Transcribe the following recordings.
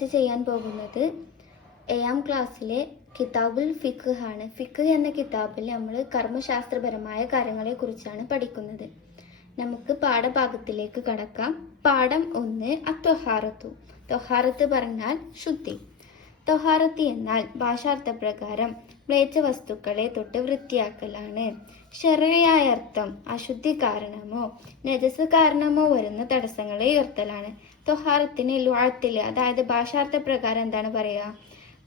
ചർച്ച ചെയ്യാൻ പോകുന്നത് 7ാം ക്ലാസ്സിലെ കിതാബുൽ ഫിഖ് ആണ്. ഫിഖ് എന്ന കിതാബിൽ നമ്മൾ കർമ്മശാസ്ത്രപരമായ കാര്യങ്ങളെ കുറിച്ചാണ് പഠിക്കുന്നത്. നമുക്ക് പാഠഭാഗത്തിലേക്ക് കടക്കാം. പാഠം 1 അത്വഹാറത്തു. ത്വഹാറത്ത് പറഞ്ഞാൽ ശുദ്ധി. ത്വഹാറത്ത് എന്നാൽ ഭാഷാർത്ഥപ്രകാരം മ്ലേച്ഛ വസ്തുക്കളെ തൊട്ട് വൃത്തിയാക്കലാണ്. ശരയായ അർത്ഥം അശുദ്ധി കാരണമോ നജസ് കാരണമോ വരുന്ന തടസ്സങ്ങളെ ഉയർത്തലാണ്. ത്വഹാറത്തിന് ലുഅത്തില്, അതായത് ഭാഷാർത്ഥ പ്രകാരം എന്താണ് പറയുക?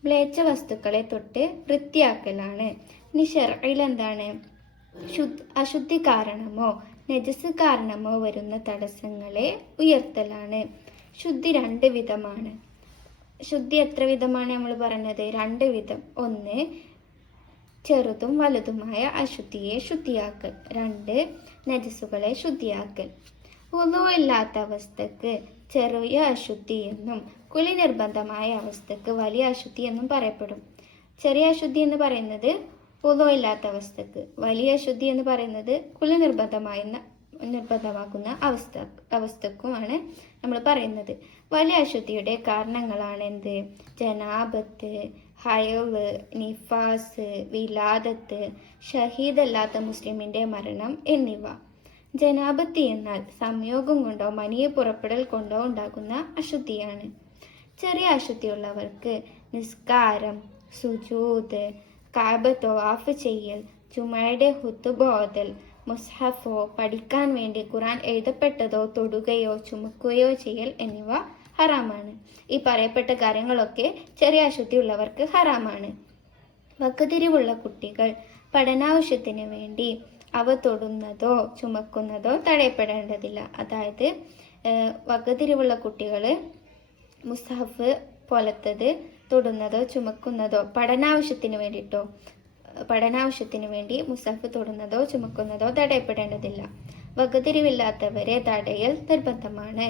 മ്ലേച്ഛ വസ്തുക്കളെ തൊട്ട് വൃത്തിയാക്കലാണ്. ഇനി ശർഇൽ എന്താണ്? അശുദ്ധി കാരണമോ നജസ് കാരണമോ വരുന്ന തടസ്സങ്ങളെ ഉയർത്തലാണ്. ശുദ്ധി 2 വിധമാണ്. ശുദ്ധി എത്ര വിധമാണ് നമ്മൾ പറഞ്ഞത്? 2 വിധം. 1 ചെറുതും വലുതുമായ അശുദ്ധിയെ ശുദ്ധിയാക്കൽ. 2 നജസുകളെ ശുദ്ധിയാക്കൽ. വുളു ഇല്ലാത്ത അവസ്ഥക്ക് ചെറിയ അശുദ്ധി എന്നും കുളി നിർബന്ധമായ അവസ്ഥക്ക് വലിയ അശുദ്ധി എന്നും പറയപ്പെടും. ചെറിയ അശുദ്ധി എന്ന് പറയുന്നത് വുളു ഇല്ലാത്ത അവസ്ഥക്ക്, വലിയ അശുദ്ധി എന്ന് പറയുന്നത് കുളി നിർബന്ധമാക്കുന്ന അവസ്ഥക്കുമാണ് നമ്മൾ പറയുന്നത്. വലിയ അശുദ്ധിയുടെ കാരണങ്ങളാണ് എന്ത്? ജനാബത്ത്, ഹയവ്, നിഫാസ്, വിലാദത്ത്, ഷഹീദല്ലാത്ത മുസ്ലിമിന്റെ മരണം എന്നിവ. ജനാബത്ത് എന്നാൽ സംയോഗം കൊണ്ടോ മനിയെ പുറപ്പെടൽ കൊണ്ടോ ഉണ്ടാകുന്ന അശുദ്ധിയാണ്. ചെറിയ അശുദ്ധിയുള്ളവർക്ക് നിസ്കാരം, സുജൂദ്, കഅബ തവാഫ് ചെയ്യൽ, ജുമയുടെ ഹുതുബ ഓതൽ, മുസ്ഹഫോ പഠിക്കാൻ വേണ്ടി ഖുർആൻ എഴുതപ്പെട്ടതോ തൊടുകയോ ചുമക്കുകയോ ചെയ്യൽ എന്നിവ ഹറാമാണ്. ഈ പറയപ്പെട്ട കാര്യങ്ങളൊക്കെ ചെറിയ അശുദ്ധിയുള്ളവർക്ക് ഹറാമാണ്. വകതിരിവുള്ള കുട്ടികൾ പഠനാവശ്യത്തിന് വേണ്ടി അവ തൊടുന്നതോ ചുമക്കുന്നതോ തടയപ്പെടേണ്ടതില്ല. അതായത് വകതിരിവുള്ള കുട്ടികൾ മുസ്ഹഫ് പോലത്തത് തൊടുന്നതോ ചുമക്കുന്നതോ പഠനാവശ്യത്തിന് വേണ്ടി മുസ്ഹഫ് തൊടുന്നതോ ചുമക്കുന്നതോ തടയപ്പെടേണ്ടതില്ല. വകതിരിവില്ലാത്തവരെ തടയൽ നിർബന്ധമാണ്.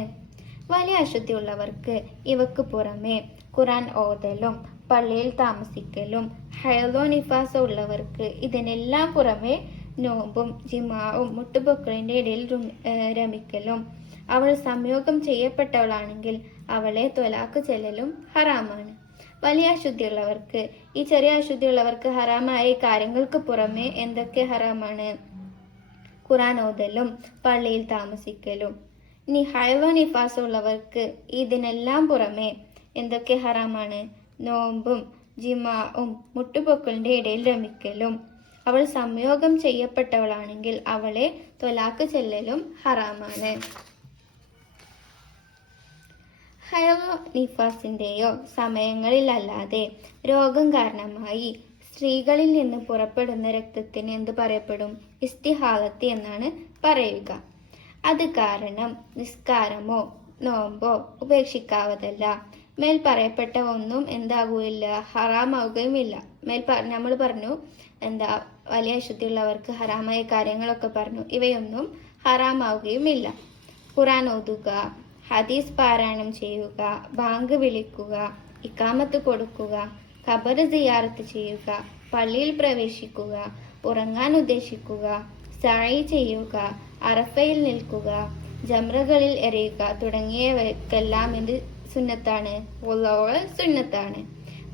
വലിയ അശുദ്ധിയുള്ളവർക്ക് ഇവക്ക് പുറമെ ഖുർആൻ ഓതലും പള്ളിയിൽ താമസിക്കലും ഹയലോ നിഫാസോ ഉള്ളവർക്ക് ഇതിനെല്ലാം പുറമെ നോമ്പും ജിമാവും മുട്ടുപൊക്കളിന്റെ ഇടയിൽ രമിക്കലും അവൾ സംയോഗം ചെയ്യപ്പെട്ടവളാണെങ്കിൽ അവളെ ത്വലാഖ് ചെല്ലലും ഹറാമാണ്. വലിയ അശുദ്ധിയുള്ളവർക്ക്, ഈ ചെറിയ അശുദ്ധിയുള്ളവർക്ക് ഹറാമായ കാര്യങ്ങൾക്ക് പുറമെ എന്തൊക്കെ ഹറാമാണ്? ഖുർആൻ ഓതലും പള്ളിയിൽ താമസിക്കലും. ഇനി ഹൈവ നിഫാസ് ഉള്ളവർക്ക് ഇതിനെല്ലാം പുറമെ എന്തൊക്കെ ഹറാമാണ്? നോമ്പും ജിമാവും മുട്ടുപൊക്കളിന്റെ ഇടയിൽ രമിക്കലും അവൾ സംയോഗം ചെയ്യപ്പെട്ടവളാണെങ്കിൽ അവളെ ത്വലാഖ് ചെല്ലലും ഹറാമാണ്. ഹൈവ നിഫാസിന്റെയോ സമയങ്ങളിലല്ലാതെ രോഗം കാരണമായി സ്ത്രീകളിൽ നിന്ന് പുറപ്പെടുന്ന രക്തത്തിന് എന്ത് പറയപ്പെടും? ഇസ്തിഹാലത്ത് എന്നാണ് പറയുക. അത് കാരണം നിസ്കാരമോ നോമ്പോ ഉപേക്ഷിക്കാവതല്ല. മേൽ പറയപ്പെട്ട ഒന്നും എന്താകുകയില്ല, ഹറാമാവുകയുമില്ല. നമ്മൾ പറഞ്ഞു വലിയ അശുദ്ധിയുള്ളവർക്ക് ഹറാമായ കാര്യങ്ങളൊക്കെ പറഞ്ഞു. ഇവയൊന്നും ഹറാമാവുകയുമില്ല. ഖുർആൻ ഓതുക, ഹദീസ് പാരായണം ചെയ്യുക, ബാങ്ക് വിളിക്കുക, ഇഖാമത്ത് കൊടുക്കുക, ഖബർ സിയാറത്ത് ചെയ്യുക, പള്ളിയിൽ പ്രവേശിക്കുക, ഉറങ്ങാൻ ഉദ്ദേശിക്കുക, സഅയ് ചെയ്യുക, അറഫയിൽ നിൽക്കുക, ജംറകളിൽ എറിയുക തുടങ്ങിയവയ്ക്കെല്ലാം എന്ത് സുന്നത്താണ്? സുന്നത്താണ്.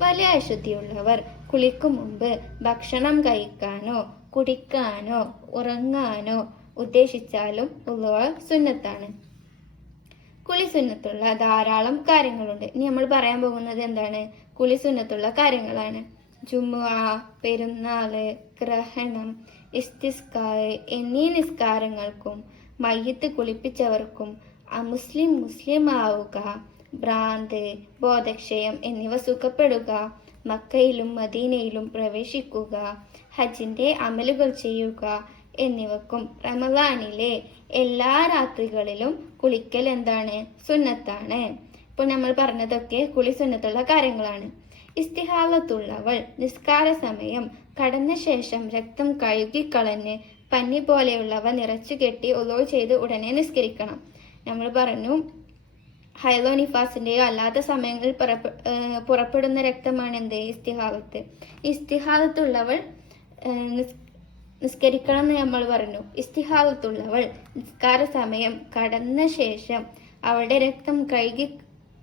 വലിയ അശുദ്ധിയുള്ളവർ കുളിക്കും മുമ്പ് ഭക്ഷണം കഴിക്കാനോ കുടിക്കാനോ ഉറങ്ങാനോ ഉദ്ദേശിച്ചാലും സുന്നത്താണ്. കുളി സുന്നത്തുള്ള ധാരാളം കാര്യങ്ങളുണ്ട്. ഇനി നമ്മൾ പറയാൻ പോകുന്നത് എന്താണ്? കുളി സുന്നത്തുള്ള കാര്യങ്ങളാണ്. ജുമുഅ, പെരുന്നാള്, ഗ്രഹണം, ഇസ്തിസ്കാ എന്നീ നിസ്കാരങ്ങൾക്കും മയ്യിത്ത് കുളിപ്പിച്ചവർക്കും മുസ്ലിം ആവുക, ഭ്രാന്ത്, ബോധക്ഷയം എന്നിവ സുഖപ്പെടുക, മക്കയിലും മദീനയിലും പ്രവേശിക്കുക, ഹജ്ജിന്റെ അമലുകൾ ചെയ്യുക എന്നിവക്കും റമദാനിലെ എല്ലാ രാത്രികളിലും കുളിക്കൽ എന്താണ്? സുന്നത്താണ്. ഇപ്പോൾ നമ്മൾ പറഞ്ഞതൊക്കെ കുളി സുന്നത്തുള്ള കാര്യങ്ങളാണ്. ഇസ്തിഹാലത്തുള്ളവൾ നിസ്കാര സമയം കടന്ന ശേഷം രക്തം കഴുകിക്കളഞ്ഞ് പന്നി പോലെയുള്ളവ നിറച്ചു കെട്ടി ഉളൂ ചെയ്ത് ഉടനെ നിസ്കരിക്കണം. നമ്മൾ പറഞ്ഞു ഹൈലോ നിഫാസിന്റെയോ അല്ലാത്ത സമയങ്ങളിൽ പുറപ്പെടുന്ന രക്തമാണ് എന്ത്? ഇസ്തിഹാലത്ത്. ഇസ്തിഹാലത്തുള്ളവൾ നിസ്കരിക്കണം എന്ന് നമ്മൾ പറഞ്ഞു. ഇസ്തിഹാലത്തുള്ളവൾ നിസ്കാര സമയം കടന്ന ശേഷം അവളുടെ രക്തം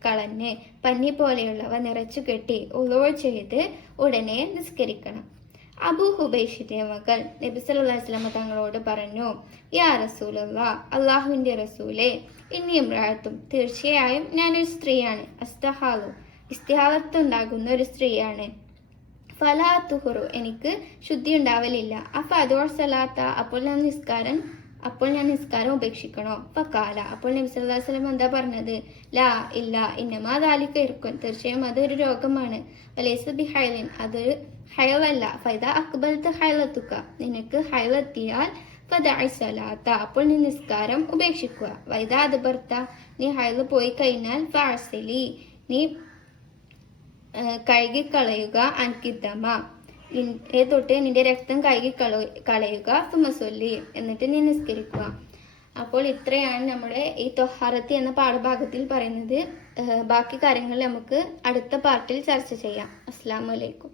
കളഞ്ഞ് പഞ്ഞി പോലെയുള്ളവ നിറച്ചു കെട്ടി ഉളൂ ചെയ്ത് ഉടനെ നിസ്കരിക്കണം. അബൂ ഹുബൈഷിന്റെ മകൾ നബി സല്ലല്ലാഹു അലൈഹി വസല്ലം തങ്ങളോട് പറഞ്ഞു, യാ റസൂലല്ലാ, അള്ളാഹുവിന്റെ റസൂലേ, ഇന്നി ഇമ്രാഅത്തും, തീർച്ചയായും ഞാനൊരു സ്ത്രീയാണ്, അസ്തഹാലു, ഇസ്തിഹാലത്തുണ്ടാകുന്ന ഒരു സ്ത്രീയാണ്, ഫലാ തുഹുറു, എനിക്ക് ശുദ്ധി ഉണ്ടാവലില്ല, അഫ അദോർ സലാത്ത, അപ്പോൾ ഞാൻ നിസ്കാരം ഉപേക്ഷിക്കണോ? ഫക്കാല, അപ്പോൾ നബി സല്ലല്ലാഹു അലൈഹി വസല്ലം എന്താ പറഞ്ഞത്? ലാ, ഇല്ല, ഇന്നമാ ദാലിക ഇർക്കുൻ, തീർച്ചയായും അതൊരു രോഗമാണ്, വലൈസ ബിഹൈലിൻ, അതൊരു ഹൈലല്ല, ഫൈദ അക്ബൽത ഹൈലത്തുക, നിനക്ക് ഹൈലെത്തിയാൽ ഫദഇ സലാത്ത, അപ്പോൾ നീ നിസ്കാരം ഉപേക്ഷിക്കുക, വൈദ അദ്ബർത, നീ ഹൈല് പോയി കഴിഞ്ഞാൽ ഫഅസ്ലി, നീ കഴുകിക്കളയുക, അൻകിദ്ദമ, തൊട്ട് നിന്റെ രക്തം കഴുകിക്കളയുക, തുമസൊല്ലി, എന്നിട്ട് നീ നിസ്കരിക്കുക. അപ്പോൾ ഇത്രയാണ് നമ്മുടെ ഈ തൊഹാറത്തി എന്ന പാഠഭാഗത്തിൽ പറയുന്നത്. ബാക്കി കാര്യങ്ങൾ നമുക്ക് അടുത്ത പാർട്ടിൽ ചർച്ച ചെയ്യാം. അസ്സലാമു അലൈക്കും.